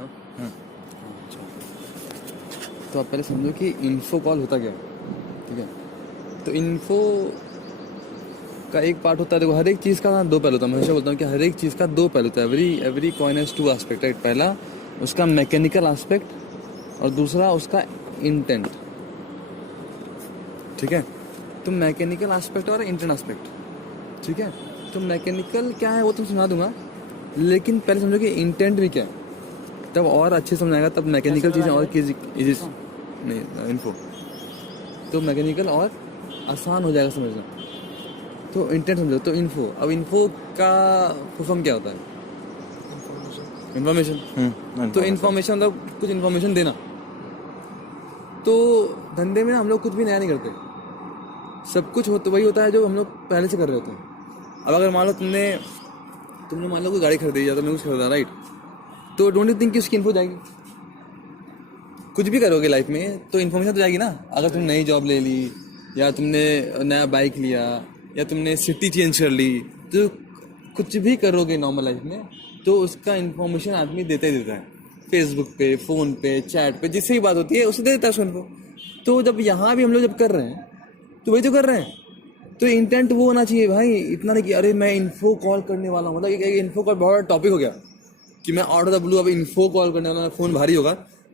अच्छा, तो आप पहले समझो कि इन्फो कॉल होता क्या है, ठीक है। तो इन्फो का एक पार्ट होता है, देखो हर एक चीज़ का ना दो पहलू होता है। मैं हमेशा बोलता हूँ कि हर एक चीज़ का दो पहलू होता है। Every coin has to aspect, right. पहला उसका मैकेनिकल एस्पेक्ट और दूसरा उसका इंटेंट, ठीक है। तो मैकेनिकल एस्पेक्ट और इंटेंट एस्पेक्ट, ठीक है। तो मैकेनिकल क्या है वो तुम समझा दूंगा, लेकिन पहले समझो कि इंटेंट भी क्या है, तब और अच्छे समझाएगा। तब मैकेनिकल चीज़ें और नहीं इन्फो, तो मैकेनिकल और आसान हो जाएगा समझना। तो इंटेंट समझो, तो इन्फो, अब इन्फो का फुल फॉर्म क्या होता है? इन्फॉर्मेशन। तो इन्फॉर्मेशन मतलब कुछ इन्फॉर्मेशन देना। तो धंधे में हम लोग कुछ भी नया नहीं करते, सब कुछ हो तो वही होता है जो हम लोग पहले से कर रहे होते हैं। अब अगर मान लो तुमने मान लो कोई गाड़ी खरीदी या तुमने कुछ खरीदा, राइट। तो डोंट यू थिंक कि उसकी इन्फो जाएगी? कुछ भी करोगे लाइफ में तो इन्फॉर्मेशन तो जाएगी ना। अगर तुमने नई जॉब ले ली, या तुमने नया बाइक लिया, या तुमने सिटी चेंज कर ली, तो कुछ भी करोगे नॉर्मल लाइफ में तो उसका इन्फॉर्मेशन आदमी देता ही देता है। फेसबुक पे, फ़ोन पे, चैट पे, जिससे भी बात होती है उसे दे देता है उसको इन्फो। तो जब यहाँ भी हम लोग जब कर रहे हैं तो वही तो कर रहे हैं। तो इंटेंट वो होना चाहिए भाई, इतना नहीं कि अरे मैं इन्फो कॉल करने वाला हूँ। मतलब एक इन्फो कॉल बहुत टॉपिक हो गया कि मैं आउट ऑफ द ब्लू अब इन्फो कॉल करने वाला, फ़ोन भारी होगा।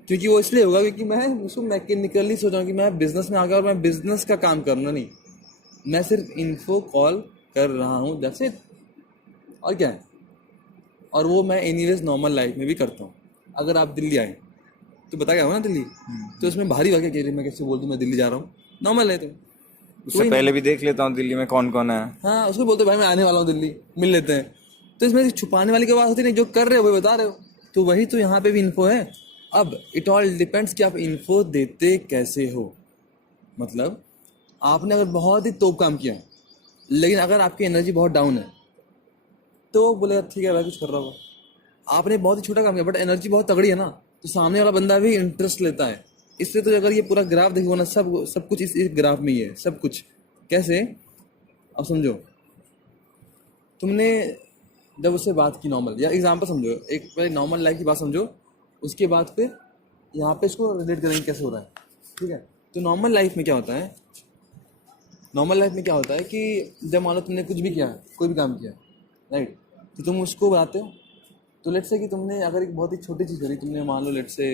क्योंकि वो इसलिए होगा क्योंकि मैं उसको मैकेनिकली सोच रहा हूँ कि मैं बिजनेस में आ गया और मैं बिजनेस का काम करना नहीं, मैं सिर्फ इन्फो कॉल कर रहा हूँ, दैट्स इट। और क्या है? और वो मैं एनीवेज नॉर्मल लाइफ में भी करता हूँ। अगर आप दिल्ली आए तो बता गया हो ना दिल्ली, तो इसमें भारी वाक्य कह रही मैं कैसे बोल दूँ मैं दिल्ली जा रहा हूँ, नॉर्मल है। तो उससे पहले भी देख लेता हूँ दिल्ली में कौन कौन है। हाँ, उसको बोलते भाई मैं आने वाला हूँ दिल्ली, मिल लेते हैं। तो इसमें छुपाने वाली की बात होती नहीं, जो कर रहे हो वही बता रहे हो। तो वही तो यहाँ पे भी इन्फो है। अब इट ऑल डिपेंड्स कि आप इन्फो देते कैसे हो। मतलब आपने अगर बहुत ही तोप काम किया, लेकिन अगर आपकी एनर्जी बहुत डाउन है, तो बोलेगा ठीक है भाई कुछ कर रहा होगा। आपने बहुत ही छोटा काम किया बट एनर्जी बहुत तगड़ी है ना, तो सामने वाला बंदा भी इंटरेस्ट लेता है। इसलिए तो अगर ये पूरा ग्राफ देखो ना, सब कुछ इस ग्राफ में ही है। सब कुछ कैसे, अब समझो। तुमने जब उससे बात की नॉर्मल, या एग्जांपल समझो, एक पहले नॉर्मल लाइफ की बात समझो, उसके बाद फिर यहाँ पे इसको रिलेट करेंगे कैसे हो रहा है, ठीक है। तो नॉर्मल लाइफ में क्या होता है, नॉर्मल लाइफ में क्या होता है कि जब मान लो तुमने कुछ भी किया, कोई भी काम किया, राइट, तो तुम उसको बनाते हो। तो लेट्स से कि तुमने अगर एक बहुत ही छोटी चीज़ करी, तुमने मान लो लेट्स से,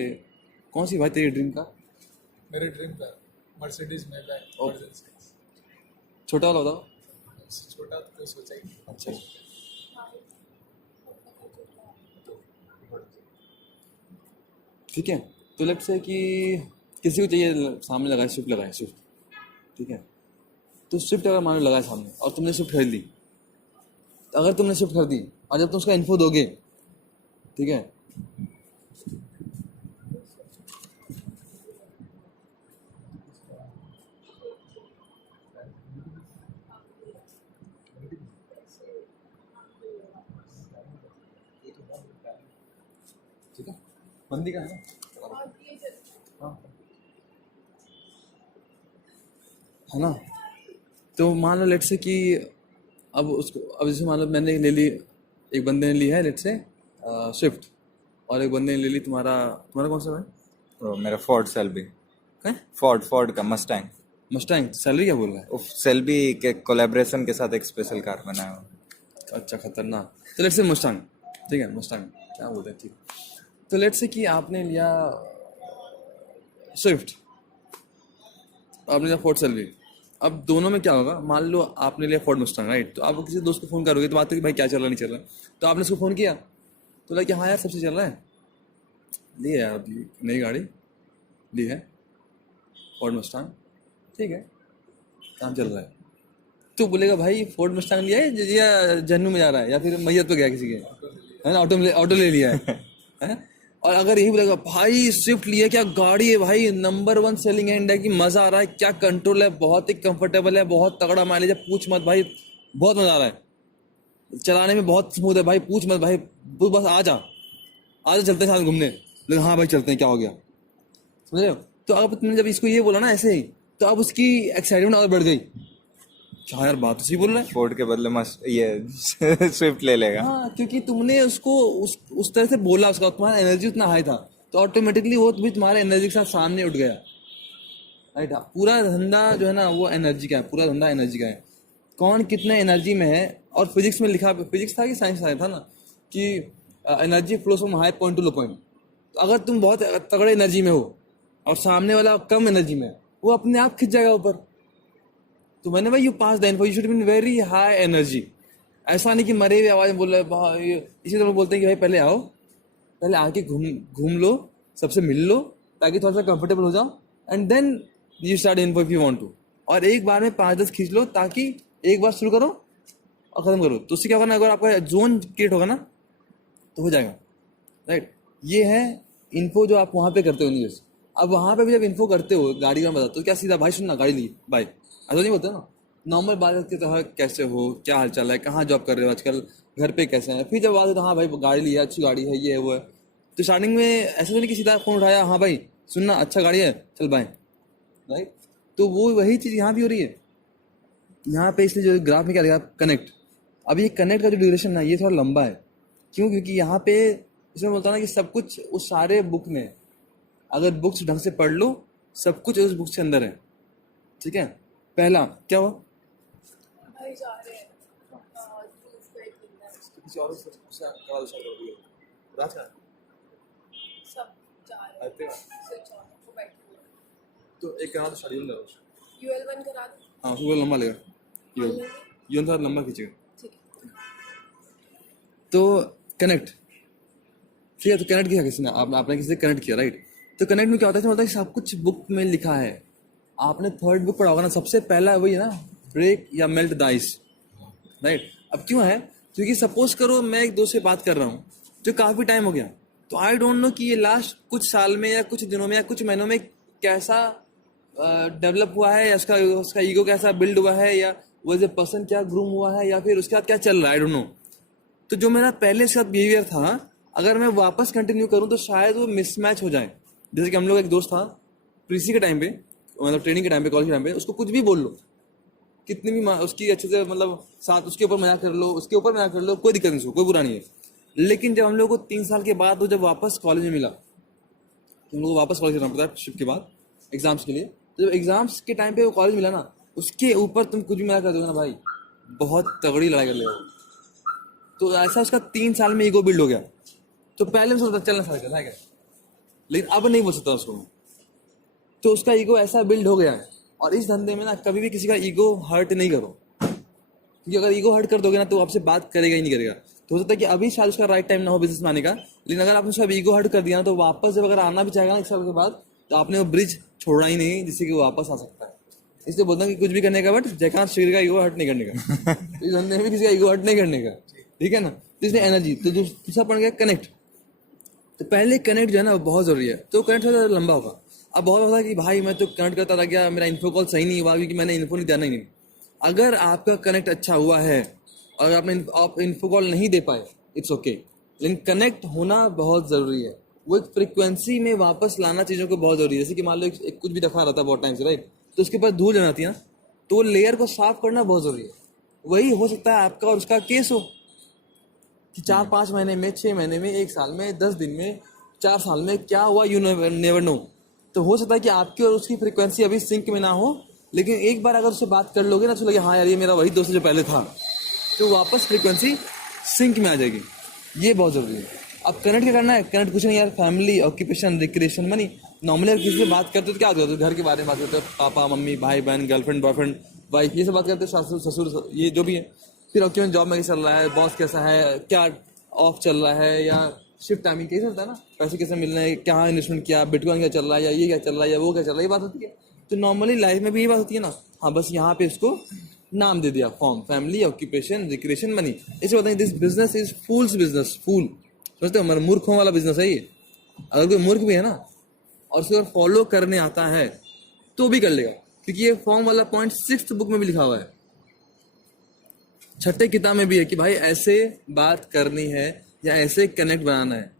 कौन सी भाई तेरी ड्रीम का? मेरे ड्रीम का मर्सिडीज मैगलाइन वर्जन 6। छोटा वाला बताओ। उससे छोटा तो कोई सोचा ही नहीं। अच्छा, ठीक है। तो लेट्स से कि किसी को चाहिए, सामने लगाए स्विफ्ट, लगाए स्विफ्ट, ठीक है। तो स्विफ्ट अगर मान लो लगाए सामने और तुमने स्विफ्ट खरीद ली, तो अगर तुमने स्विफ्ट खरीदी और जब तुम उसका इन्फो दोगे, ठीक है, ठीक है, बंदी का है ना, हाँ, है ना। तो मान लो लेट्स से कि अब जैसे मान लो मैंने ले ली, एक बंदे ने ली है लेट्स से स्विफ्ट, और एक बंदे ने ले ली तुम्हारा कौन सा है? तो मेरा फोर्ड सेल्बी, है फोर्ड का मस्टैंग। मस्टैंग। सैलरी क्या बोल रहा है? सेल्बी के कोलैबोरेशन के साथ एक स्पेशल कार बनाया हुआ। अच्छा, खतरनाक। तो लेट्स से मस्टैंग, ठीक है, मस्टैंग क्या बोलते हैं, ठीक। तो लेट्स से कि आपने लिया स्विफ्ट, आपने लिया फोर्ड सेल्वी। अब दोनों में क्या होगा, मान लो आपने लिया फोर्ड मस्टैंग, राइट। तो आप किसी दोस्त को फ़ोन करोगे तो बात है कि भाई क्या चल रहा, नहीं चल रहा। तो आपने उसको फ़ोन किया तो लगा कि हाँ यार सबसे चल रहा है, ली है यार अभी नई गाड़ी ली है, फोर्ड मस्टैंग, ठीक है, काम चल रहा है। तो बोलेगा भाई फोर्ड मस्टैंग लिया है या जन्नू में जा रहा है, या फिर मैयत पे गया किसी के, है ना, ऑटो ले लिया है? और अगर यही बोलेगा भाई स्विफ्ट लिया, क्या गाड़ी है भाई, नंबर 1 सेलिंग है इंडिया की, मजा आ रहा है, क्या कंट्रोल है, बहुत ही कंफर्टेबल है, बहुत तगड़ा माइलेज है, पूछ मत भाई, बहुत मजा आ रहा है, चलाने में बहुत स्मूथ है भाई, पूछ मत भाई, तू बस आ जा चलते हैं साथ घूमने। लेकिन हाँ भाई चलते हैं, क्या हो गया, समझ रहे हो? तो अब तुमने जब इसको ये बोला ना ऐसे ही, तो अब उसकी एक्साइटमेंट और बढ़ गई। क्या यार बात तो सही बोल रहा है। फोर्ड के बदले मस्त ये स्विफ्ट ले लेगा। हाँ, क्योंकि तुमने उसको उस तरह से बोला, उसका तुम्हारा एनर्जी उतना हाई था, तो ऑटोमेटिकली वो भी तुम्हारे एनर्जी के साथ सामने उठ गया। राइट, पूरा धंधा जो है ना वो एनर्जी का है, पूरा धंधा एनर्जी का है। कौन कितने एनर्जी में है, और फिजिक्स में लिखा, फिजिक्स था कि साइंस आया था ना, कि energy flows from high point to low point. तो अगर तुम बहुत तगड़े एनर्जी में हो और सामने वाला कम एनर्जी में है, वो अपने आप खिंच जाएगा ऊपर। तो मैंने भाई you pass the info, you should be very high energy. ऐसा नहीं कि मरे हुए आवाज में बोल रहे भाई, इसी तरह बोलते हैं कि भाई पहले आओ, पहले आके घूम लो, सबसे मिल लो, ताकि थोड़ा सा कंफर्टेबल हो जाओ, and then you start info if you want to. और एक बार में 5-10 खींच लो, ताकि एक बार शुरू करो और खत्म करो। तो उससे क्या होगा ना, अगर आपका जोन क्रिएट होगा ना तो हो जाएगा। राइट, ये है इन्फो जो आप वहाँ पे करते हो न्यूज़। अब वहाँ पे भी जब इन्फो करते हो गाड़ी का बताते हो, क्या सीधा भाई सुनना गाड़ी ली बाय, ऐसा नहीं बोलते ना। नॉर्मल बात करते तो हाँ कैसे हो, क्या हाल चाल है, कहाँ जॉब कर रहे हो आजकल, घर पे कैसे हैं। फिर जब बात तो हाँ भाई गाड़ी ली है, अच्छी गाड़ी है, ये है वो है। तो स्टार्टिंग में ऐसा नहीं कि सीधा फोन उठाया, हाँ भाई सुनना अच्छा गाड़ी है चल बाय। राइट, तो वो वही चीज़ यहाँ भी हो रही है यहाँ पे। इसलिए जो ग्राफ में क्या लिखा कनेक्ट, अब ये कनेक्ट का जो ड्यूरेशन ना ये थोड़ा लंबा है। क्यों? क्योंकि यहाँ पे इसमें बोलता ना कि सब कुछ उस सारे बुक में, अगर बुक्स ढंग से पढ़ लो, सब कुछ उस बुक के अंदर है। ठीक है, पहला क्या हुआ भाई जा रहे हैं प्रूफ पे कितना है, सब जा रहे हैं स्विच ऑन को बैठ के। तो एक करा तो शेड्यूल लगाओ। यूएल 1 करा दो। हाँ वो लंबा लेगा, ये थोड़ा लंबा खींचेगा। ठीक है, तो कनेक्ट, ठीक है। तो कनेक्ट किया किसी ने, आपने किसी से कनेक्ट किया, राइट। तो कनेक्ट में क्या होता है, मतलब सब कुछ बुक में लिखा है। आपने थर्ड बुक पढ़ा होगा ना, सबसे पहला वही है ना, ब्रेक या मेल्ट द आइस। राइट, अब क्यों है, क्योंकि सपोज करो मैं एक दोस्त से बात कर रहा हूँ जो काफ़ी टाइम हो गया, तो आई डोंट नो कि ये लास्ट कुछ साल में या कुछ दिनों में या कुछ महीनों में कैसा डेवलप हुआ है, या उसका ईगो कैसा बिल्ड हुआ है, या वो एज ए पर्सन क्या ग्रूम हुआ है, या फिर उसके साथ क्या चल रहा है, आई डोंट नो। तो जो मेरा पहले से बिहेवियर था, अगर मैं वापस कंटिन्यू करूं तो शायद वो मिसमैच हो जाए। जैसे कि हम लोग एक दोस्त था प्रीसी के टाइम पे, मतलब ट्रेनिंग के टाइम पे, कॉलेज के टाइम पे, उसको कुछ भी बोल लो, कितनी भी उसकी अच्छे से मतलब साथ उसके ऊपर मजाक कर लो, उसके ऊपर मजाक कर लो, कोई दिक्कत नहीं, उसको कोई बुरा नहीं है। लेकिन जब हम लोग को 3 साल के बाद वो जब वापस कॉलेज में मिला, हम लोग वापस कॉलेज जाना पड़ता शिफ्ट के बाद एग्जाम्स के लिए, तो जब एग्जाम्स के टाइम पे वो कॉलेज मिला ना, उसके ऊपर तुम कुछ भी मजाक कर दोगे ना भाई, बहुत तगड़ी लड़ाई कर लेगा। तो ऐसा उसका 3 साल में ईगो बिल्ड हो गया। तो पहले में सोचता चलना सारा है क्या, लेकिन अब नहीं बोल सकता उसको। तो उसका ईगो ऐसा बिल्ड हो गया है। और इस धंधे में ना कभी भी किसी का ईगो हर्ट नहीं करो, क्योंकि अगर ईगो हर्ट कर दोगे ना तो वो आपसे बात करेगा ही नहीं करेगा। तो हो सकता है कि अभी शायद उसका राइट टाइम ना हो बिजनेस में आने का, लेकिन अगर आपने उसका ईगो हर्ट कर दिया ना, तो वापस जब अगर आना भी चाहेगा ना 1 साल के बाद, तो आपने वो ब्रिज छोड़ना ही नहीं जिससे कि वो वापस आ सकता है। इसलिए बोलता हूँ कि कुछ भी करने का, बट जयकांत श्री का ईगो हर्ट नहीं करने का। इस धंधे में किसी का ईगो हर्ट नहीं करने का, ठीक है ना। तो इसलिए एनर्जी, तो जो दूसरा पड़ गया कनेक्ट। तो पहले कनेक्ट जो है ना बहुत जरूरी है। तो कनेक्ट थोड़ा लंबा होगा। अब बहुत होता है कि भाई मैं तो कनेक्ट करता था, क्या मेरा इन्फो कॉल सही नहीं हुआ क्योंकि मैंने इन्फो नहीं दिया। नहीं, अगर आपका कनेक्ट अच्छा हुआ है और आप इन्फो कॉल नहीं दे पाए, इट्स ओके, लेकिन कनेक्ट होना बहुत ज़रूरी है। वो एक फ्रिक्वेंसी में वापस लाना चीज़ों को बहुत ज़रूरी है। जैसे कि मान लो एक कुछ भी दिखा रहा था बहुत टाइम से, राइट, तो उसके पास धूल जम जाती है ना, तो वो लेयर को साफ करना बहुत ज़रूरी है। वही हो सकता है आपका और उसका केस हो कि 4-5 महीने में, 6 महीने में, 1 साल में, 10 दिन में, 4 साल में क्या हुआ, यू नेवर नो। तो हो सकता है कि आपकी और उसकी फ्रिक्वेंसी अभी सिंक में ना हो, लेकिन एक बार अगर उससे बात कर लोगे ना, तो लगे हाँ यार ये मेरा वही दोस्त जो पहले था, तो वापस फ्रिक्वेंसी सिंक में आ जाएगी। ये बहुत ज़रूरी है। अब कनेक्ट क्या करना है, कनेक्ट कुछ नहीं यार, family, occupation, recreation, money. Normally अगर किसी से बात करते हो तो क्या करते हो, घर के बारे में बात करते हो, पापा मम्मी भाई बहन, गर्लफ्रेंड बॉयफ्रेंड वाइफ, ये सब बात करते हो, ससुर ये जो भी है। फिर ऑक्यूपेशन, जॉब में कैसा चल रहा है, बॉस कैसा है, क्या ऑफ चल रहा है, या शिफ्ट टाइमिंग कैसे चलता है ना, पैसे कैसे मिल रहे हैं, क्या इन्वेस्टमेंट किया, बिटकॉइन क्या चल रहा है, या ये क्या चल रहा है, या वो क्या चल रहा है, ये बात होती है। तो नॉर्मली लाइफ में भी ये बात होती है ना। हाँ, बस यहाँ पे इसको नाम दे दिया, form, family, occupation, recreation, money. इसे बताएं this business is fools business. Fool समझते हो, हमारा मूर्खों वाला बिजनेस है ये। अगर कोई मूर्ख भी है ना और उसको फॉलो करने आता है तो भी कर लेगा, क्योंकि ये फॉर्म वाला पॉइंट 6th बुक में भी लिखा हुआ है, 6ठे किताब में भी है कि भाई ऐसे बात करनी है या ऐसे कनेक्ट बनाना है,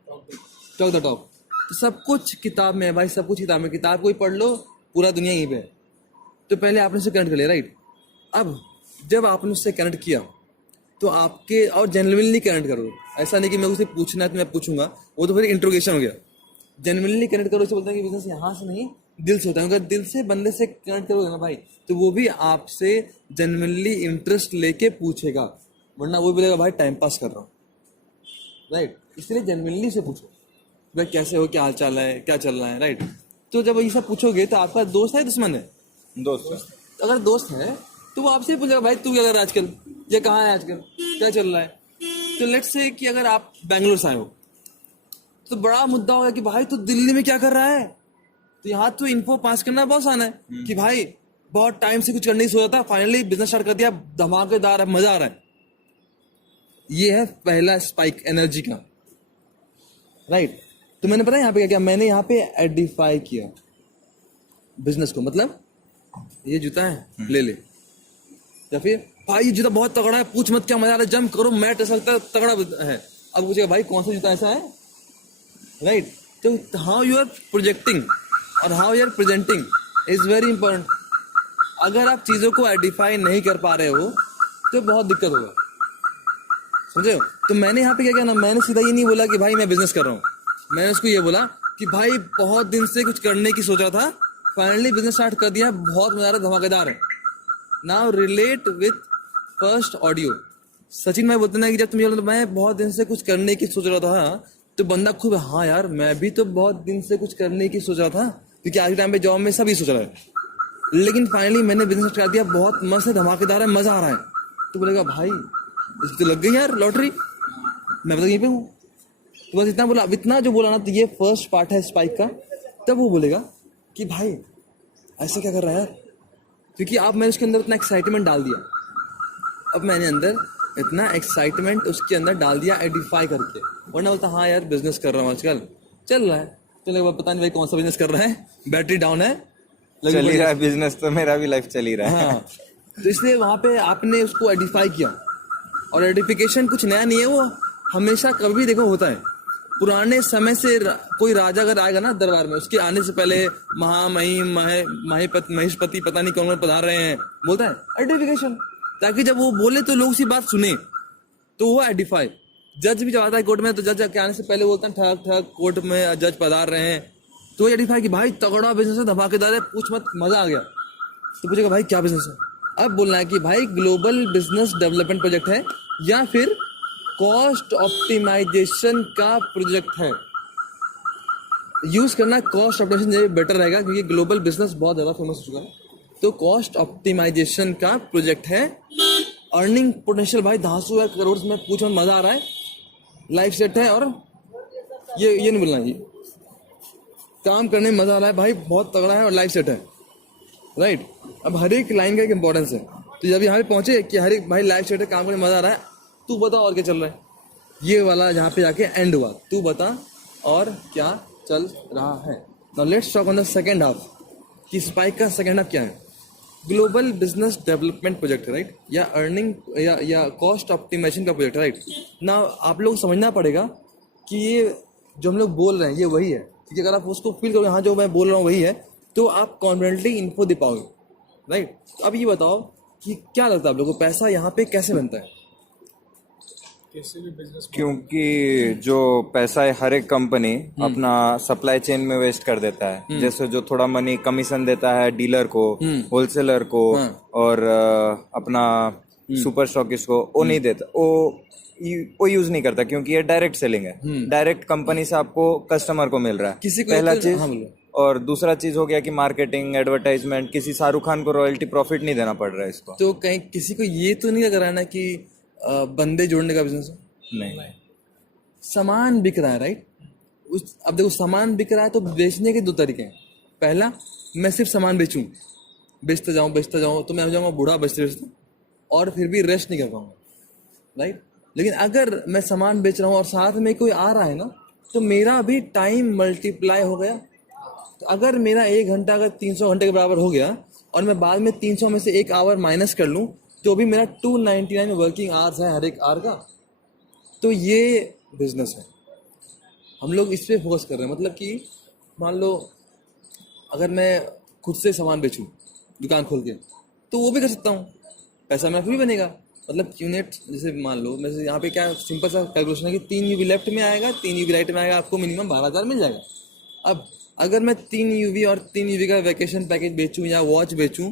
टॉक द टॉक। तो सब कुछ किताब में है भाई, सब कुछ किताब में। किताब कोई पढ़ लो, पूरा दुनिया यहीं पे है। तो पहले आपने से कनेक्ट कर लिया, राइट। अब जब आपने उससे कनेक्ट किया तो आपके, और जेन्युइनली कनेक्ट करो, ऐसा नहीं कि मैं उसे पूछना है तो मैं पूछूंगा, वो तो फिर इंट्रोगेशन हो गया। जेन्युइनली कनेक्ट करो, उसे बोलते हैं कि बिजनेस यहाँ से नहीं दिल से होता है। अगर दिल से बंदे से कनेक्ट करोगे ना भाई, तो वो भी आपसे जेन्युइनली इंटरेस्ट लेके पूछेगा, वरना वो बोलेगा भाई टाइम पास कर रहा हूँ, राइट। इसलिए जेन्युइनली से पूछो, भाई कैसे हो, क्या हाल चाल है, क्या चल रहा है, राइट। तो जब ये सब पूछोगे तो आपका दोस्त है दुश्मन है? दोस्त। अगर दोस्त है तो वो आपसे पूछेगा भाई तू क्या कर रहा है आजकल, ये कहाँ है आजकल, क्या चल रहा है। तो लेट्स से कि अगर आप बैंगलोर से आए हो तो बड़ा मुद्दा होगा कि भाई तू दिल्ली में क्या कर रहा है। तो यहाँ तो इन्फो पास करना बहुत आसान है कि भाई बहुत टाइम से कुछ करने की सोचा था, फाइनली बिजनेस स्टार्ट कर दिया, धमाकेदार है, मजा आ रहा है। ये है पहला स्पाइक एनर्जी का, राइट। तो मैंने पता है यहाँ पे क्या किया, मैंने यहाँ पे एडिफाई किया बिजनेस को, मतलब ये जूता है ले ले, या फिर भाई ये जूता बहुत तगड़ा है, पूछ मत क्या मजा आ रहा है, जंप करो, मैट ऐसा लगता है तगड़ा है। अब पूछेगा भाई कौन सा जूता ऐसा है, राइट। तो हाउ यू आर प्रोजेक्टिंग और how you are presenting is very important. अगर आप चीजों को आइडेंटिफाई नहीं कर पा रहे हो तो बहुत दिक्कत होगा, समझे हो। तो मैंने यहाँ पे क्या किया ना, मैंने सीधा ये नहीं बोला कि भाई मैं बिजनेस कर रहा हूँ, मैंने उसको ये बोला कि भाई बहुत दिन से कुछ करने की सोचा था, फाइनली बिजनेस स्टार्ट कर दिया, बहुत मजा आ रहा, धमाकेदार है। Now relate with first audio. Sachin भाई बोलते ना कि जब तुम ये बोलते मैं बहुत दिन से कुछ करने की सोच रहा था, तो बंदा खुद हाँ यार मैं भी तो बहुत दिन से कुछ करने की सोच रहा था, क्योंकि आज के टाइम पे जॉब में सभी सोच रहा है, लेकिन फाइनली मैंने बिजनेस कर दिया, बहुत मस्त है, धमाकेदार है, मजा आ रहा है। तो बोलेगा भाई इसकी तो लग गई यार लॉटरी, मैं तो यहीं पे हूँ। तो बस इतना बोला, इतना जो बोला ना, तो ये फर्स्ट पार्ट है स्पाइक का। तब वो बोलेगा कि भाई ऐसे क्या कर रहा है यार, क्योंकि आप मैंने उसके अंदर इतना एक्साइटमेंट डाल दिया, अब मैंने अंदर इतना एक्साइटमेंट उसके अंदर डाल दिया एडिफाई करके, वरना बोलता हाँ यार बिजनेस कर रहा हूँ आजकल चल रहा है, तो लगा पता नहीं भाई कौन सा बिजनेस कर रहा है, बैटरी डाउन है, चल ही रहा है बिजनेस, तो मेरा भी लाइफ चल ही रहा है। हाँ। तो इसलिए वहां पे आपने उसको आइडेंटिफाई किया, और आइडेंटिफिकेशन कुछ नया नहीं है, वो हमेशा कभी देखो होता है। पुराने समय से कोई राजा अगर आएगा ना दरबार में, उसके आने से पहले महामहिम महेशपति पता नहीं कौन पधार रहे हैं, बोलता है आइडेंटिफिकेशन, ताकि जब वो बोले तो लोग उसी बात सुने, तो वो आइडेंटिफाई। जज भी जब आता है कोर्ट में, तो जज के आने से पहले बोलता है ठक ठक कोर्ट में जज पधार रहे हैं, तो वो आइडेंटिफाई कि भाई तगड़ा बिजनेस है, धमाकेदार है, पूछ मत मजा आ गया। तो पूछेगा भाई क्या बिजनेस है, अब बोलना है कि भाई ग्लोबल बिजनेस डेवलपमेंट प्रोजेक्ट है, या फिर कॉस्ट ऑप्टिमाइजेशन का प्रोजेक्ट है। यूज करना कॉस्ट ऑप्टिमाइजेशन बेटर रहेगा, क्योंकि ग्लोबल बिजनेस बहुत ज्यादा फेमस हो चुका है। तो कॉस्ट ऑप्टिमाइजेशन का प्रोजेक्ट है। अर्निंग पोटेंशियल भाई धांसू है, करोड़ में पूछ मजा आ रहा है, लाइफ सेट है, और ये नहीं बोलना, ये काम करने में मजा आ रहा है भाई, बहुत तगड़ा है और लाइफ सेट है, राइट। अब हर एक लाइन का एक इंपॉर्टेंस है। तो जब यहाँ पे पहुंचे कि हर एक भाई लाइफ सेट है, काम करने में मजा आ रहा है, तू बता और क्या चल रहा है, ये वाला जहाँ पे जाके एंड हुआ, तू बता और क्या चल रहा है। Now let's talk on the second half, कि स्पाइक का सेकंड हाफ क्या है। Global business development project, right, या अर्निंग या कॉस्ट ऑप्टिमाइजेशन का प्रोजेक्ट, राइट। ना आप लोग समझना पड़ेगा कि ये जो हम लोग बोल रहे हैं ये वही है, क्योंकि अगर आप उसको फील करोगे हाँ जो मैं बोल रहा हूँ वही है, तो आप कॉन्फिडेंटली इन्फो दे पाओगे, राइट। तो अब ये बताओ कि क्या लगता है आप लोगों को पैसा यहाँ पे कैसे बनता है? किसी भी बिजनेस क्योंकि जो पैसा है हर एक कंपनी अपना सप्लाई चेन में वेस्ट कर देता है। जैसे जो थोड़ा मनी कमीशन देता है डीलर को, होलसेलर को, और अपना सुपर स्टॉकिस्ट को, वो नहीं देता, वो यूज नहीं करता, क्योंकि ये डायरेक्ट सेलिंग है, डायरेक्ट कंपनी से आपको कस्टमर को मिल रहा है, किसी को पहला हाँ, चीज। और दूसरा चीज हो गया कि मार्केटिंग, एडवर्टाइजमेंट, किसी शाहरुख खान को रॉयल्टी प्रॉफिट नहीं देना पड़ रहा है इसको। तो कहीं किसी को ये तो नहीं लग रहा है ना कि बंदे जोड़ने का बिजनेस है? नहीं, सामान बिक रहा है, राइट। अब देखो सामान बिक रहा है तो बेचने के दो तरीके हैं। पहला, मैं सिर्फ सामान बेचूं, बेचता जाऊं तो मैं हो जाऊंगा बूढ़ा बेचते और फिर भी रेस्ट नहीं कर पाऊंगा, राइट। लेकिन अगर मैं सामान बेच रहा हूँ और साथ में कोई आ रहा है ना, तो मेरा भी टाइम मल्टीप्लाई हो गया। तो अगर मेरा 1 घंटा अगर 300 घंटे के बराबर हो गया, और मैं बाद में 300 में से 1 आवर माइनस कर लूँ, तो भी मेरा 299 वर्किंग आवर्स है हर एक आवर का। तो ये बिजनेस है, हम लोग इस पे फोकस कर रहे हैं। मतलब कि मान लो अगर मैं खुद से सामान बेचूं दुकान खोल के, तो वो भी कर सकता हूँ, पैसा मेरा फिर भी बनेगा। मतलब यूनिट जैसे मान लो मैं यहाँ पे क्या सिंपल सा कैलकुलेशन है कि 3 यूवी लेफ्ट में आएगा 3 यूवी राइट में आएगा, आपको मिनिमम 12,000 मिल जाएगा। अब अगर मैं 3 यूवी और 3 यूवी का वैकेशन पैकेज बेचूं या वॉच बेचूं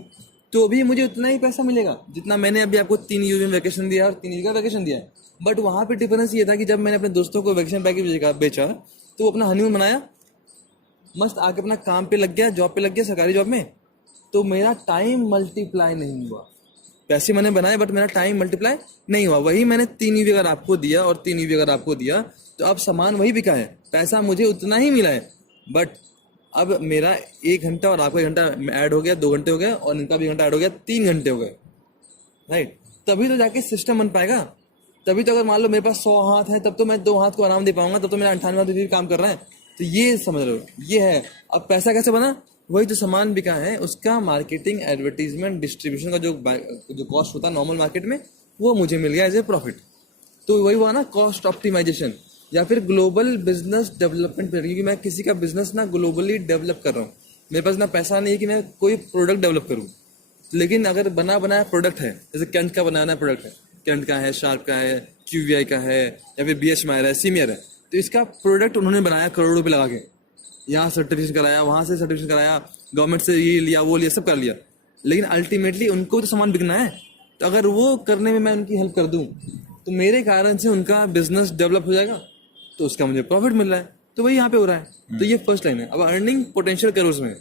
तो भी मुझे उतना ही पैसा मिलेगा जितना मैंने अभी आपको 3 यूवी में वैकेशन दिया और 3 यूवी का वैकेशन दिया है। बट वहाँ पे डिफरेंस ये था कि जब मैंने अपने दोस्तों को वैकेशन पैकेज बेचा तो वो अपना हनीमून मनाया, मस्त आके अपना काम पे लग गया, जॉब पे लग गया, सरकारी जॉब में, तो मेरा टाइम मल्टीप्लाई नहीं हुआ। पैसे मैंने बनाए बट मेरा टाइम मल्टीप्लाई नहीं हुआ। वही मैंने 3 यूवी अगर आपको दिया और 3 यूवी अगर आपको दिया तो अब सामान वही बिका है, पैसा मुझे उतना ही मिला है, बट अब मेरा 1 घंटा और आपका 1 घंटा ऐड हो गया, 2 घंटे हो गए, और इनका भी घंटा ऐड हो गया, 3 घंटे हो गए, राइट। तभी तो जाके सिस्टम बन पाएगा। तभी तो अगर मान लो मेरे पास 100 हाथ है तब तो मैं 2 हाथ को आराम दे पाऊंगा, तब तो मेरा 98 हाथ भी काम कर रहा है। तो ये समझ लो, ये है। अब पैसा कैसे बना? वही जो सामान बिका है उसका मार्केटिंग, एडवर्टीजमेंट, डिस्ट्रीब्यूशन का जो कॉस्ट होता है नॉर्मल मार्केट में, वो मुझे मिल गया एज ए प्रॉफिट। तो वही हुआ ना कॉस्ट ऑप्टिमाइजेशन या फिर ग्लोबल बिजनेस डेवलपमेंट। क्योंकि मैं किसी का बिजनेस ना ग्लोबली डेवलप कर रहा हूँ, मेरे पास ना पैसा नहीं है कि मैं कोई प्रोडक्ट डेवलप करूँ, लेकिन अगर बना बनाया प्रोडक्ट है, जैसे कैंट का बनाया प्रोडक्ट है, कैंट का है, शार्प का है, QVI का है, या फिर BH मायर है, सीमियर है, तो इसका प्रोडक्ट उन्होंने बनाया करोड़ों रुपए लगा के, यहाँ सर्टिफिकेशन कराया, वहां से सर्टिफिकेशन कराया, गवर्नमेंट से ये लिया, वो लिया, सब कर लिया, लेकिन अल्टीमेटली उनको तो सामान बिकना है। तो अगर वो करने में मैं उनकी हेल्प कर दूं तो मेरे कारण से उनका बिजनेस डेवलप हो जाएगा, तो उसका मुझे प्रॉफिट मिल रहा है। तो वही यहाँ पे हो रहा है। तो ये फर्स्ट लाइन है। अब अर्निंग पोटेंशियल करोड़ में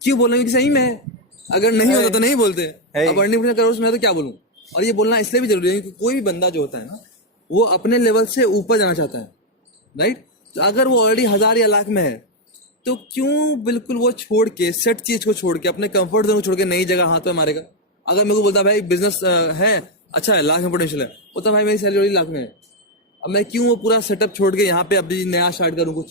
क्यों बोलेंगे कि सही में है? अगर नहीं होता तो नहीं बोलते। अब अर्निंग पोटेंशियल करोड़ में तो क्या बोलूं? और ये बोलना इसलिए भी जरूरी है क्योंकि कोई भी बंदा जो होता है ना, वो अपने लेवल से ऊपर जाना चाहता है, राइट। तो अगर वो ऑलरेडी 1000 या लाख में है तो क्यों बिल्कुल वो छोड़ के, सेट चीज को छोड़ के, अपने कंफर्ट जोन को छोड़ के नई जगह हाथ पे मारेगा? अगर मेरे को बोलता भाई बिजनेस है, अच्छा है, लाख में पोटेंशियल है, वो तो भाई मेरी सैलरी ऑलरेडी लाख में है, अब मैं क्यों वो पूरा सेटअप छोड़ के यहाँ पे अभी नया स्टार्ट करूँ कुछ?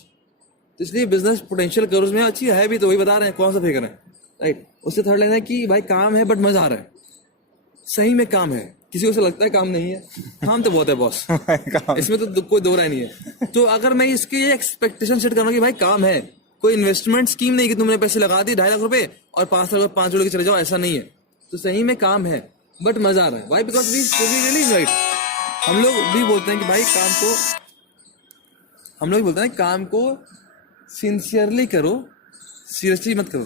तो इसलिए बिजनेस पोटेंशियल करोड़ में अच्छी है भी, तो वही बता रहे हैं कौन सा फेंक रहे हैं, राइट। उससे थर्ड लाइन है कि भाई काम है बट मजा आ रहा है। सही में काम है, किसी को ऐसा लगता है काम नहीं है? काम तो बहुत है बॉस, इसमें तो कोई दो राय नहीं है। तो अगर मैं इसकी ये एक्सपेक्टेशन सेट करूँ कि भाई काम है, कोई इन्वेस्टमेंट स्कीम नहीं कि तुमने पैसे लगा दी 2.5 लाख रुपए और 5 लाख 5 लेके चले जाओ, ऐसा नहीं है। तो सही में काम है बट मजा आ रहा है। Why? Because we really enjoy it. हम लोग भी बोलते हैं कि भाई काम को सिंसियरली करो, सीरियसली मत करो।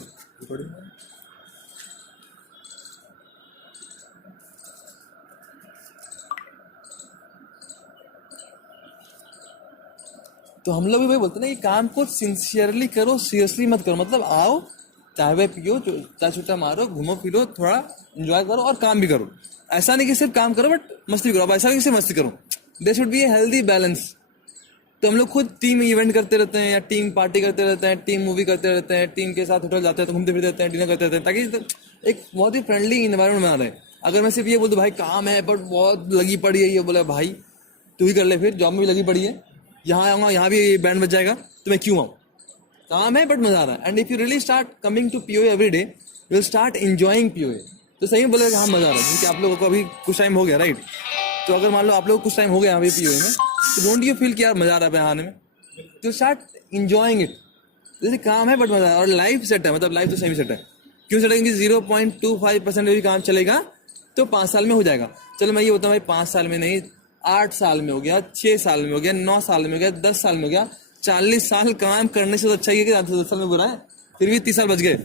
तो हम लोग भी भाई बोलते हैं ना कि काम को सिंसियरली करो, सीरियसली मत करो। मतलब आओ, चाय वाय पियो, चाय छुट्टा मारो, घूमो फिरो, थोड़ा एंजॉय करो और काम भी करो। ऐसा नहीं कि सिर्फ काम करो बट मस्ती भी करो। अब ऐसा नहीं कि सिर्फ मस्ती करो, there should be a healthy balance. तो हम लोग खुद टीम इवेंट करते रहते हैं या टीम पार्टी करते रहते हैं, टीम मूवी करते रहते हैं, टीम के साथ होटल जाते हैं, तो घूमते फिरते रहते हैं, डिनर करते रहते हैं, ताकि एक बहुत ही फ्रेंडली इन्वायरमेंट बना रहे। अगर मैं सिर्फ ये बोल दूं भाई काम है बट बहुत लगी पड़ी है, ये बोला भाई तू ही कर ले, फिर जॉब में भी लगी पड़ी है, यहाँ आऊंगा यहाँ भी बैंड बज जाएगा, तो मैं क्यों आऊँ? काम है बट मजा आ रहा है। And if you really start coming to POA every day, you will start enjoying POA। तो सही में बोलेगा हाँ मजा आ रहा है, क्योंकि आप लोगों को अभी कुछ टाइम हो गया, राइट। तो अगर मान लो आप लोगों को कुछ टाइम हो गया अभी POA में, तो डोंट यू फील कि यार मजा आ रहा है आने में? तो स्टार्ट एंजॉइंग इट। जैसे काम है बट मजा आ रहा है और लाइफ सेट है, मतलब लाइफ तो सही सेट है। क्यों सेट है? क्योंकि 0.25% में भी काम चलेगा तो 5 साल में हो जाएगा। चलो मैं ये बताऊँ भाई 5 साल में नहीं, 8 साल में हो गया, 6 साल में हो गया, 9 साल में हो गया, 10 साल में हो गया, 40 साल काम करने से तो अच्छा है कि 10 साल में बुरा है, फिर भी 30 साल बच गए,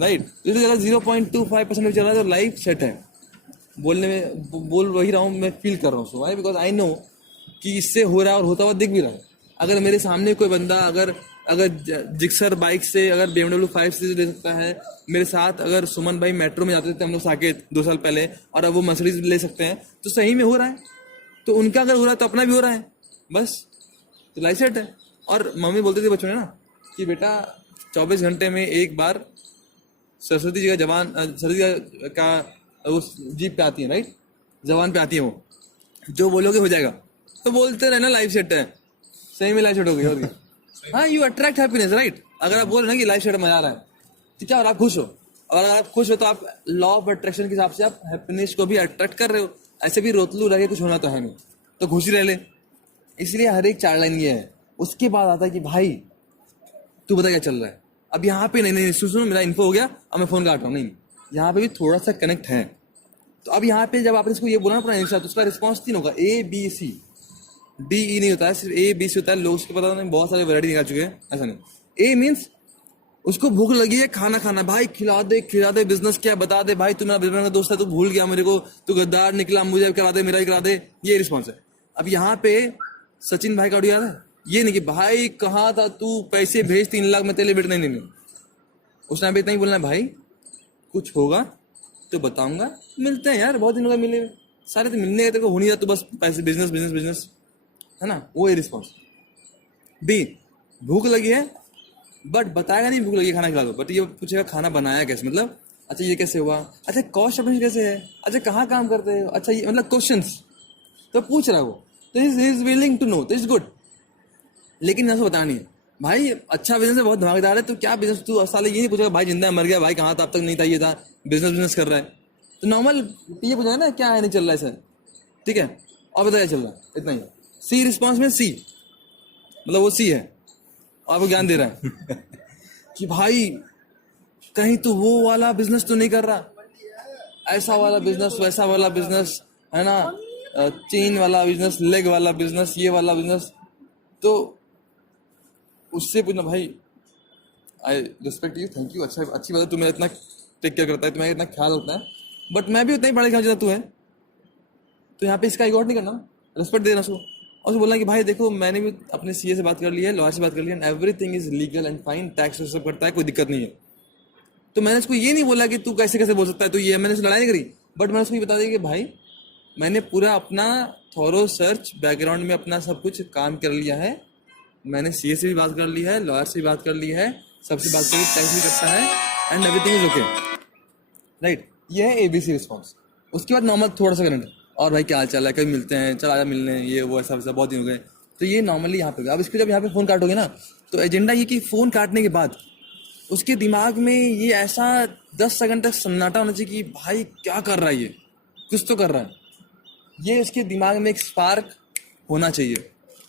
राइट। इस जगह 0.25% में चल रहा है तो लाइफ सेट है। बोलने में बोल वही रहा हूँ, मैं फील कर रहा हूँ। सो वाई? बिकॉज आई नो कि इससे हो रहा है और होता हुआ दिख भी रहा है। अगर मेरे सामने कोई बंदा अगर जिक्सर बाइक से, अगर BMW 5 सीरीज ले सकता है, मेरे साथ अगर सुमन भाई मेट्रो में जाते थे हम लोग साकेत 2 साल पहले, और अब वो मर्सिडीज ले सकते हैं, तो सही में हो रहा है। तो उनका अगर हो रहा है तो अपना भी हो रहा है, बस। तो लाइफ सेट है। और मम्मी बोलती थी बच्चों ने ना कि बेटा 24 घंटे में एक बार सरस्वती जी का सरस्वती का वो जीप पे आती है, राइट, जवान पे आती है, वो जो बोलोगे हो जाएगा। तो बोलते रहना लाइफ सेट है। सही में लाइफ सेट हो गई होगी। हाँ, यू अट्रैक्ट हैप्पीनेस, राइट। अगर आप बोल रहे हैं कि लाइफ सेट मजा आ रहा है तो क्या, और आप खुश हो, और अगर आप खुश हो तो आप लॉ ऑफ अट्रैक्शन के हिसाब से आप हैप्पीनेस को भी अट्रैक्ट कर रहे हो। ऐसे भी रोतलू रह के कुछ होना तो है नहीं, तो खुशी रह ले। इसलिए हर एक 4 लाइन ये है। उसके बाद आता है कि भाई तू बता क्या चल रहा है। अब यहाँ पे नहीं सुनो, मेरा इन्फो हो गया, अब मैं फोन काट रहा हूँ, नहीं, यहाँ पे भी थोड़ा सा कनेक्ट है। तो अब यहाँ पे जब आपने इसको ये बोला ना अपना आंसर, तो उसका रिस्पॉन्स 3 होगा, ABC, DE नहीं होता है, सिर्फ ABC होता है। लोग उसके पता नहीं बहुत सारे वैरायटी निकाल चुके हैं, ऐसा नहीं। A मीन्स उसको भूख लगी है, खाना खाना, भाई खिला दे, बिजनेस क्या है बता दे, भाई तू मेरा बिजनेस का दोस्त है, तू भूल गया मेरे को, तू गद्दार निकला, मुझे करा दे, मेरा ही करा दे, ये रिस्पॉन्स है। अब यहाँ पे सचिन भाई का ऑडियो याद है, ये नहीं कि भाई कहाँ था तू, पैसे भेज 3 लाख, मैं तेरे लिए वेट नहीं। उस टाइम पे इतना ही बोलना है, भाई कुछ होगा तो बताऊंगा, मिलते हैं यार, बहुत दिन हो गए मिले हुए, सारे तो मिलने गए, तेरे को हो नहीं जाता, तो बस पैसे, बिजनेस है ना, वो है रिस्पॉन्स। बी, भूख लगी है बट बताएगा नहीं भूख लगी है, खाना खिला दो, बट ये पूछेगा खाना बनाया कैसे, मतलब अच्छा ये कैसे हुआ, अच्छा कॉस्ट ऑफ कैसे है, अच्छा कहाँ काम करते हो, अच्छा ये, मतलब क्वेश्चंस तो पूछ रहा है वो, तो इज विलिंग टू नो, तो इज गुड। लेकिन ऐसा बताना नहीं है, भाई अच्छा बिजनेस है, बहुत धमाकेदार है, तो क्या बिजनेस, तू साले ये नहीं पूछेगा भाई जिंदा है मर गया, भाई कहाँ था अब तक, नहीं था, ये था, बिजनेस कर रहा है, तो नॉर्मल ये पूछा ना क्या है नहीं चल रहा है सर, ठीक है, और बताया चल रहा है, इतना ही। सी रिस्पॉन्स में सी, मतलब वो सी है, आपको ज्ञान दे रहा है कि भाई कहीं तो वो वाला बिजनेस तो नहीं कर रहा, ऐसा वाला बिजनेस, वैसा वाला बिजनेस, है ना, चेन वाला बिजनेस, लेग वाला बिजनेस, ये वाला बिजनेस, तो उससे पूछना भाई I respect you, thank you, अच्छा अच्छी बात है, तुम्हें इतना टेक केयर करता है, तुम्हें इतना ख्याल रखता है, बट मैं भी उतना ही पढ़ा लिखा जितना तू है, तो यहाँ पे इसका इग्नोर नहीं करना, रिस्पेक्ट देना उसको, और उसको बोलना कि भाई देखो मैंने भी अपने सीए से बात कर ली है, लॉयर से बात कर ली है, everything is legal and fine, tax सब करता है, कोई दिक्कत नहीं है। तो मैंने उसको ये नहीं बोला कि तू कैसे बोल सकता है, तो ये मैंने उससे लड़ाई नहीं करी, बट मैंने उसको ये बता दिया कि भाई मैंने पूरा अपना थॉरो सर्च बैकग्राउंड में अपना सब कुछ काम कर लिया है, मैंने सीए से भी बात कर ली है, लॉयर से भी बात कर ली है, सबसे बात करके टैक्स भी करता है, and everything is okay, right. ये है ABC रिस्पॉन्स। उसके बाद नॉर्मल थोड़ा सा करंट, और भाई क्या हाल चाल है, कभी मिलते हैं, चल आजा मिलने, ये वो ऐसा वैसा, बहुत दिन हो गए, तो ये नॉर्मली यहाँ पे होगा। अब इसको जब यहाँ पे फोन काटोगे ना, तो एजेंडा ये कि फोन काटने के बाद उसके दिमाग में ये ऐसा 10 सेकंड तक सन्नाटा होना चाहिए कि भाई क्या कर रहा है, ये कुछ तो कर रहा है, ये उसके दिमाग में एक स्पार्क होना चाहिए,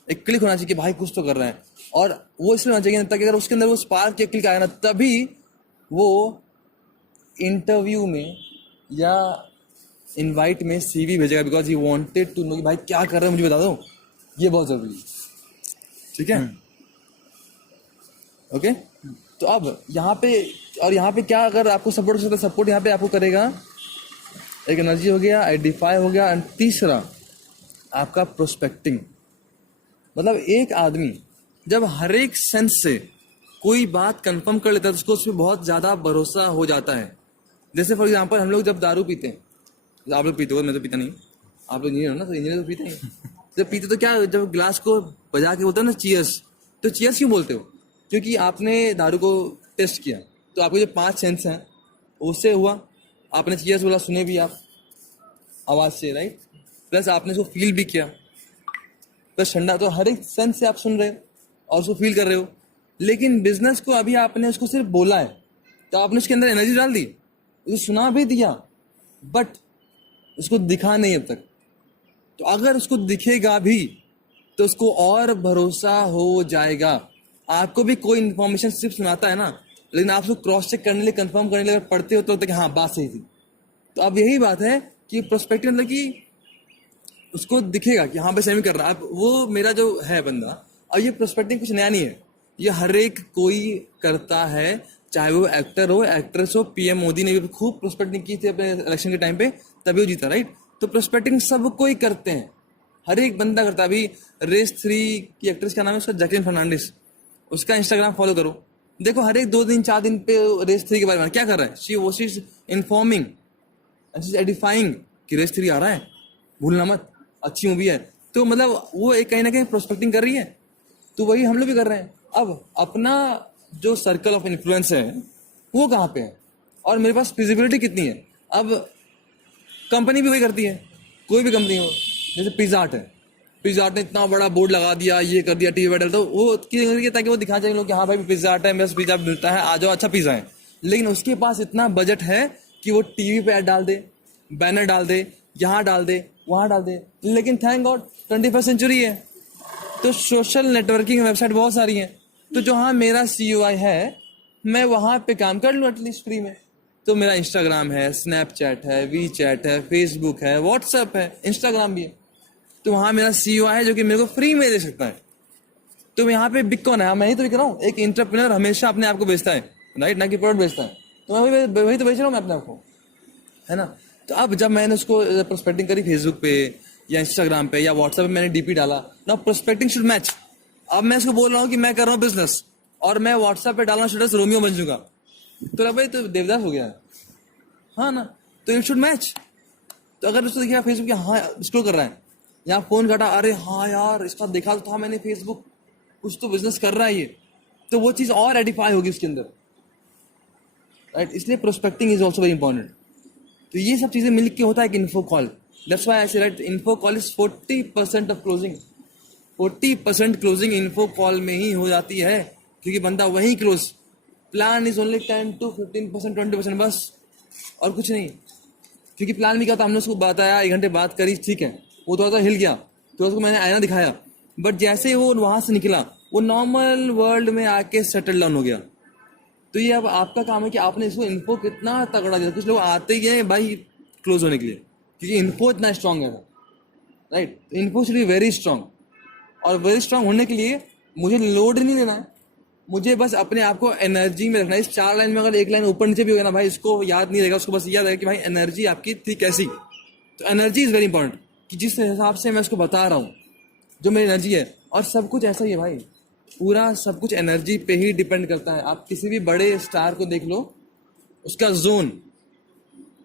एक क्लिक होना चाहिए कि भाई कुछ तो कर रहा है, और वो इसलिए होना चाहिए ताकि अगर उसके अंदर वो स्पार्क या क्लिक आया ना, तभी वो इंटरव्यू में या इनवाइट में CV भेजेगा, because he wanted to know कि भाई क्या कर रहे हैं, मुझे बता दो, ये बहुत जरूरी है, ठीक है, ओके। तो अब यहाँ पे क्या, अगर आपको सपोर्ट हो सकता है, सपोर्ट यहाँ पे आपको करेगा, एक एनर्जी हो गया, आइडेंटिफाई हो गया, एंड तीसरा आपका प्रोस्पेक्टिंग। मतलब एक आदमी जब हर एक सेंस से कोई बात कंफर्म कर लेता है, तो उसको उस पर बहुत ज्यादा भरोसा हो जाता है। जैसे फॉर एग्जांपल हम लोग जब दारू पीते हैं, आप लोग पीते हो, मैं तो पीता नहीं, आप लोग इंजीनियर हो ना, तो इंजीनियर तो पीते हैं, जब पीते तो क्या, जब ग्लास को बजा के बोलते हैं ना चीयर्स, तो चीयर्स क्यों बोलते हो, क्योंकि आपने दारू को टेस्ट किया, तो आपके जो 5 सेंस हैं उससे हुआ, आपने चीयर्स बोला, सुने भी आप आवाज से, राइट, प्लस आपने उसको फील भी किया, प्लस ठंडा, तो हर एक सेंस से आप सुन रहे हो और उसको फील कर रहे हो। लेकिन बिजनेस को अभी आपने उसको सिर्फ बोला है, तो आपने उसके अंदर एनर्जी डाल दी, उसको सुना भी दिया, बट उसको दिखा नहीं अब तक। तो अगर उसको दिखेगा भी तो उसको और भरोसा हो जाएगा। आपको भी कोई इन्फॉर्मेशन सिर्फ सुनाता है ना, लेकिन आप उसको क्रॉस चेक करने लिए, कंफर्म करने लिए अगर पढ़ते हो तो लगता है कि हाँ बात सही थी। तो अब यही बात है कि प्रोस्पेक्टिव मतलब कि उसको दिखेगा कि हाँ भाई सही कर रहा है। अब वो मेरा जो है बंदा, और ये प्रोस्पेक्टिव कुछ नया नहीं है, ये हर एक कोई करता है, चाहे वो एक्टर हो, एक्ट्रेस हो। PM मोदी ने भी खूब प्रोस्पेक्टिंग की थी अपने इलेक्शन के टाइम पे, तभी वो जीता, राइट। तो प्रोस्पेक्टिंग सब कोई करते हैं, हर एक बंदा करता है। अभी रेस 3 की एक्ट्रेस का नाम है उसका जैकलिन फर्नांडिस, उसका इंस्टाग्राम फॉलो करो, देखो हर एक 2 दिन 4 दिन पे रेस 3 के बारे में क्या कर रहा है। She is informing and she is edifying कि रेस 3 आ रहा है, भूलना मत, अच्छी मूवी है। तो मतलब वो एक कहीं ना कहीं प्रोस्पेक्टिंग कर रही है, तो वही हम लोग भी कर रहे हैं। अब अपना जो सर्कल ऑफ इन्फ्लुएंस है वो कहाँ पे है, और मेरे पास फिजिबिलिटी कितनी है। अब कंपनी भी वही करती है, कोई भी कंपनी हो, जैसे पिज्जा हट है, पिज्जा हट ने इतना बड़ा बोर्ड लगा दिया, ये कर दिया, टीवी पे डाल, तो वो ताकि वो दिखा जाए लोग कि हाँ भाई पिज्जा हट है, बस पिज्जा मिलता है, आ जाओ, अच्छा पिज्जा है। लेकिन उसके पास इतना बजट है कि वो टीवी पे ऐड डाल दे, बैनर डाल दे, यहाँ डाल दे, वहां डाल दे। लेकिन थैंक गॉड 21st सेंचुरी है, तो सोशल नेटवर्किंग वेबसाइट बहुत सारी हैं, तो जो हाँ मेरा CUI है, मैं वहां पे काम कर लूँ एटलीस्ट फ्री में। तो मेरा इंस्टाग्राम है, स्नैपचैट है, वी चैट है, फेसबुक है, व्हाट्सएप है, इंस्टाग्राम भी है। तो वहाँ मेरा CEO है जो कि मेरे को फ्री में दे सकता है। तो यहाँ पे बिक कौन है? मैं ही तो बिक रहा हूँ। एक एंटरप्रेन्योर हमेशा अपने आप को बेचता है, राइट, ना कि प्रोडक्ट बेचता है। तो मैं वही तो बेच रहा हूँ मैं अपने आप को, है ना। तो अब जब मैंने उसको प्रोस्पेक्टिंग करी फेसबुक पे या इंस्टाग्राम पे या व्हाट्सएप पे, मैंने डीपी डाला ना, प्रोस्पेक्टिंग शुड मैच। अब मैं इसको बोल रहा हूँ कि मैं कर रहा हूँ बिजनेस, और मैं व्हाट्सएप पे डालना स्टेटस रोमियो बन चुका, तो भाई तो देवदास हो गया है, हाँ ना। तो इट शुड मैच। तो अगर उसको देखिए फेसबुक, हाँ स्क्रॉल कर रहा है, यहाँ फोन काटा, अरे हाँ यार इसका देखा तो था मैंने फेसबुक, कुछ तो बिजनेस कर रहा है ये, तो वो चीज और एडिफाई होगी उसके अंदर, राइट। इसलिए prospecting is also very important. तो ये सब चीजें मिलकर होता है कि info call. That's why I say right, info call is 40% of closing. 40% closing info call में ही हो जाती है, क्योंकि बंदा वही close. Plan is only 10 to 15%, 20% बस, और कुछ नहीं। क्योंकि प्लान भी क्या था, हमने उसको बताया, 1 घंटे बात करी, ठीक है, वो थोड़ा सा हिल गया, तो उसको मैंने आईना दिखाया, बट जैसे ही वो वहां से निकला, वो नॉर्मल वर्ल्ड में आके सेटल डाउन हो गया। तो ये अब आपका काम है कि आपने इसको इन्फो कितना तगड़ा दिया। कुछ लोग आते ही हैं भाई क्लोज होने के लिए, क्योंकि इन्फो इतना स्ट्रांग है, right. Info should be very strong, और वेरी स्ट्रांग होने के लिए मुझे लोड नहीं लेना है, मुझे बस अपने आप को एनर्जी में रखना है। इस 4 लाइन में अगर 1 लाइन ऊपर नीचे भी हो गया ना भाई, इसको याद नहीं रहेगा, उसको बस याद रहेगा कि भाई एनर्जी आपकी थी कैसी। तो एनर्जी इज वेरी इंपॉर्टेंट, कि जिस हिसाब से मैं उसको बता रहा हूँ, जो मेरी एनर्जी है, और सब कुछ ऐसा ही है भाई, पूरा सब कुछ एनर्जी पे ही डिपेंड करता है। आप किसी भी बड़े स्टार को देख लो, उसका जोन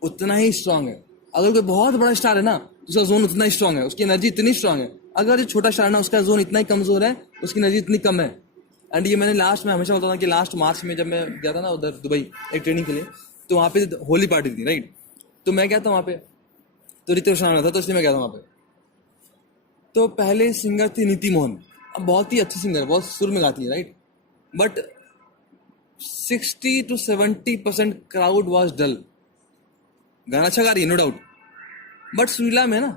उतना ही स्ट्रांग है। अगर कोई बहुत बड़ा स्टार है ना, तो उसका जोन उतना ही स्ट्रांग है, उसकी एनर्जी इतनी स्ट्रांग है। अगर जो छोटा स्टार है ना, उसका जोन इतना ही कमजोर है, उसकी एनर्जी इतनी कम है। एंड ये मैंने लास्ट में हमेशा बोलता था कि लास्ट मार्च में जब मैं गया था ना उधर दुबई एक ट्रेनिंग के लिए, तो वहाँ पे होली पार्टी थी, राइट। तो मैं गया था वहाँ पे, तो ऋतिक रोशन आना था, तो इसलिए मैं गया था वहाँ पे। तो पहले सिंगर थी नीति मोहन, अब बहुत ही अच्छी सिंगर, बहुत सुर में गाती है, right. But 60 to 70% crowd was dull. गाना अच्छा गा रही है, नो डाउट, बट सुरीला में ना।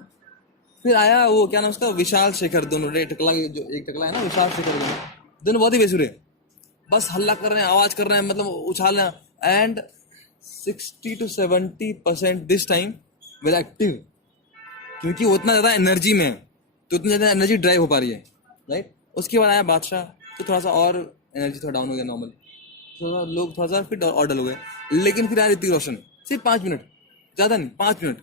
फिर आया वो क्या नाम उसका, विशाल शेखर, दोनों टकला, जो एक टकला है ना विशाल शेखर, दोनों बहुत ही बेसुरे, बस हल्ला कर रहे हैं, आवाज कर रहे हैं, मतलब उछाल रहे हैं। And 60 to 70% this time very active, क्योंकि वो उतना ज्यादा एनर्जी में है, तो उतनी ज्यादा एनर्जी ड्राइव हो पा रही है, राइट। उसके बाद आया बादशाह, तो थोड़ा सा और एनर्जी थोड़ा डाउन हो गया, नॉर्मल थोड़ा लोग थोड़ा सा फिर और डल हो गए। लेकिन फिर आया ऋतिक रोशन, सिर्फ 5 मिनट, ज्यादा नहीं, 5 मिनट,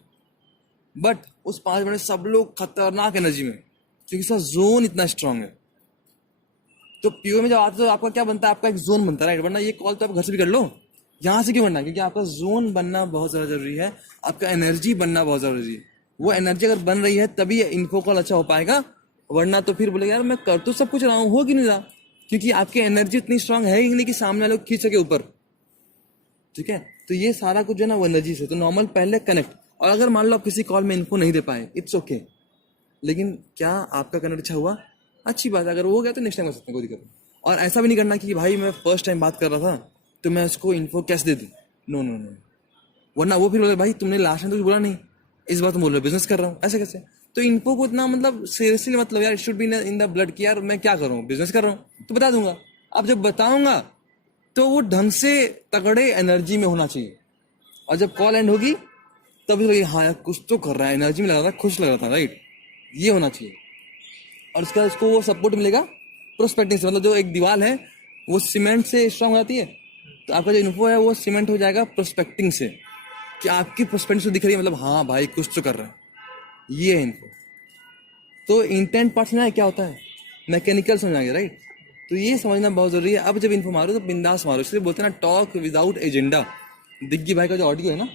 बट उस 5 मिनट सब लोग खतरनाक एनर्जी में, क्योंकि उसका जोन इतना स्ट्रांग है। तो पीओ में जब आते तो आपका क्या बनता है, आपका एक जोन बनता है, राइट। वरना ये कॉल तो आप घर से भी कर लो, यहाँ से क्यों बनना है, क्योंकि आपका जोन बनना बहुत ज्यादा जरूरी है, आपका एनर्जी बनना बहुत जरूरी है। वो एनर्जी अगर बन रही है तभी इन्फो कॉल अच्छा हो पाएगा, वरना तो फिर बोलेगा यार मैं कर तो सब कुछ रहा हूँ, हो कि नहीं रहा, क्योंकि आपकी एनर्जी इतनी स्ट्रांग है ही नहीं कि सामने वाले को खींच सके ऊपर, ठीक है। तो ये सारा कुछ जो है ना वो एनर्जी से। तो नॉर्मल पहले कनेक्ट, और अगर मान लो आप किसी कॉल में इन्फो नहीं दे पाए, इट्स ओके, लेकिन क्या आपका कनेक्ट अच्छा हुआ, अच्छी बात है। अगर वो हो गया तो नेक्स्ट टाइम कर सकते हैं, कोई दिक्कत नहीं। और ऐसा भी नहीं करना कि भाई मैं फर्स्ट टाइम बात कर रहा था तो मैं उसको इन्फो कैसे दे दूं, नो नो नो, वरना वो फिर बोले भाई तुमने लास्ट टाइम तो कुछ बोला नहीं, इस बार तुम बोल रहे हो बिजनेस कर रहा हूँ, ऐसे कैसे। तो इन्फो को इतना मतलब सीरियसली मतलब यार, it should be in the blood कि यार मैं क्या कर रहा हूँ, बिजनेस कर रहा हूँ तो बता दूंगा। अब जब बताऊंगा तो वो ढंग से तगड़े एनर्जी में होना चाहिए, और जब कॉल एंड होगी तभी लगे हाँ यार कुछ तो कर रहा है, एनर्जी में लग रहा था, खुश लग रहा था, राइट, ये होना चाहिए। और उसका उसको वो सपोर्ट मिलेगा प्रोस्पेक्टिंग से, मतलब जो एक दीवार है वो सीमेंट से स्ट्रांग हो जाती है, तो आपका जो इन्फो है वो सीमेंट हो जाएगा प्रोस्पेक्टिंग से, कि आपकी प्रोस्पेक्टिंग से दिख रही है, मतलब हाँ भाई कुछ तो कर रहा है, ये है इन्फो। तो इंटेंट पार्ट समझना है क्या होता है, मैकेनिकल समझना है, राइट। तो ये समझना बहुत जरूरी है। अब जब इन्फो मारो तो बिंदास मारो, इसलिए बोलते हैं ना टॉक विदाउट एजेंडा। दिग्गी भाई का जो ऑडियो है ना,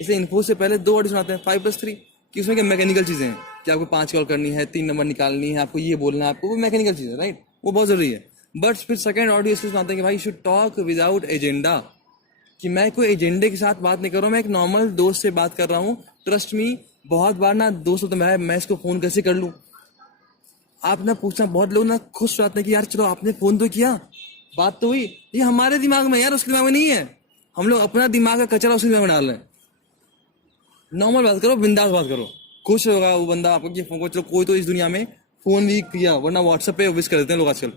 इसे इन्फो से पहले 2 ऑडियो सुनाते हैं 5+3, कि उसमें क्या मैकेनिकल चीजें हैं, कि आपको 5 कॉल करनी है, 3 नंबर निकालनी है, आपको ये बोलना है, आपको वो मैकेनिकल चीज है, राइट, वो बहुत जरूरी है। बट फिर सेकंड ऑडियो इसलिए सुनाते हैं कि भाई शुड टॉक विदाउट एजेंडा, कि मैं कोई एजेंडे के साथ बात नहीं कर रहा हूँ, मैं एक नॉर्मल दोस्त से बात कर रहा हूँ। ट्रस्ट मी, बहुत बार ना दोस्त होता है मैं इसको फोन कैसे कर लूँ, आप ना पूछना, बहुत लोग ना खुश रहते हैं कि यार चलो आपने फोन तो किया, बात तो हुई। ये हमारे दिमाग में यार, उसके दिमाग में नहीं है। हम लोग अपना दिमाग का कचरा उसके दिमाग में डाल रहे हैं। नॉर्मल बात करो, बिंदास बात करो, खुश होगा वो बंदा आपको कि फोन को। चलो कोई तो इस दुनिया में फोन भी किया, वरना व्हाट्सएप पे विश कर देते हैं लोग आजकल।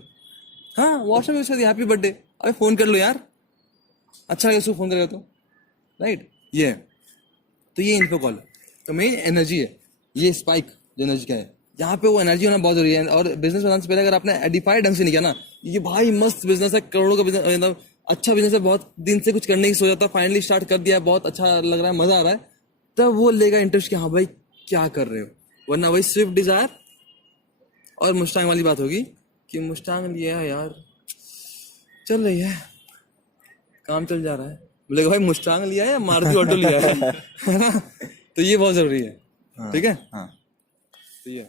हाँ व्हाट्सएप पे विश कर दिया, हैप्पी बर्थडे, अरे फोन कर लो यार, अच्छा लगे उसको फोन करेगा तो, राइट, ये है। तो ये इन्फो कॉल, तो मेन एनर्जी है, ये स्पाइक जो एनर्जी का है, यहाँ पे वो एनर्जी होना बहुत जरूरी है। और बिजनेस बनाने से पहले अगर आपने एडिफाइड ढंग से नहीं किया ना, ये भाई मस्त बिजनेस है, करोड़ों का बिजनेस, मतलब अच्छा बिजनेस है, बहुत दिन से कुछ करने की सोचा था, फाइनली स्टार्ट कर दिया, बहुत अच्छा लग रहा है, मजा आ रहा है, तब वो लेगा इंटरेस्ट कि हाँ भाई क्या कर रहे हो। वरना वही स्विफ्ट डिजायर और मुस्टांग वाली बात होगी कि मुस्टांग लिया है यार, चल रही है, काम चल जा रहा है, बोलेगा भाई मुस्टांग लिया है या मारुति ऑटो लिया है ना। तो ये बहुत जरूरी है, ठीक है। हाँ। तो ये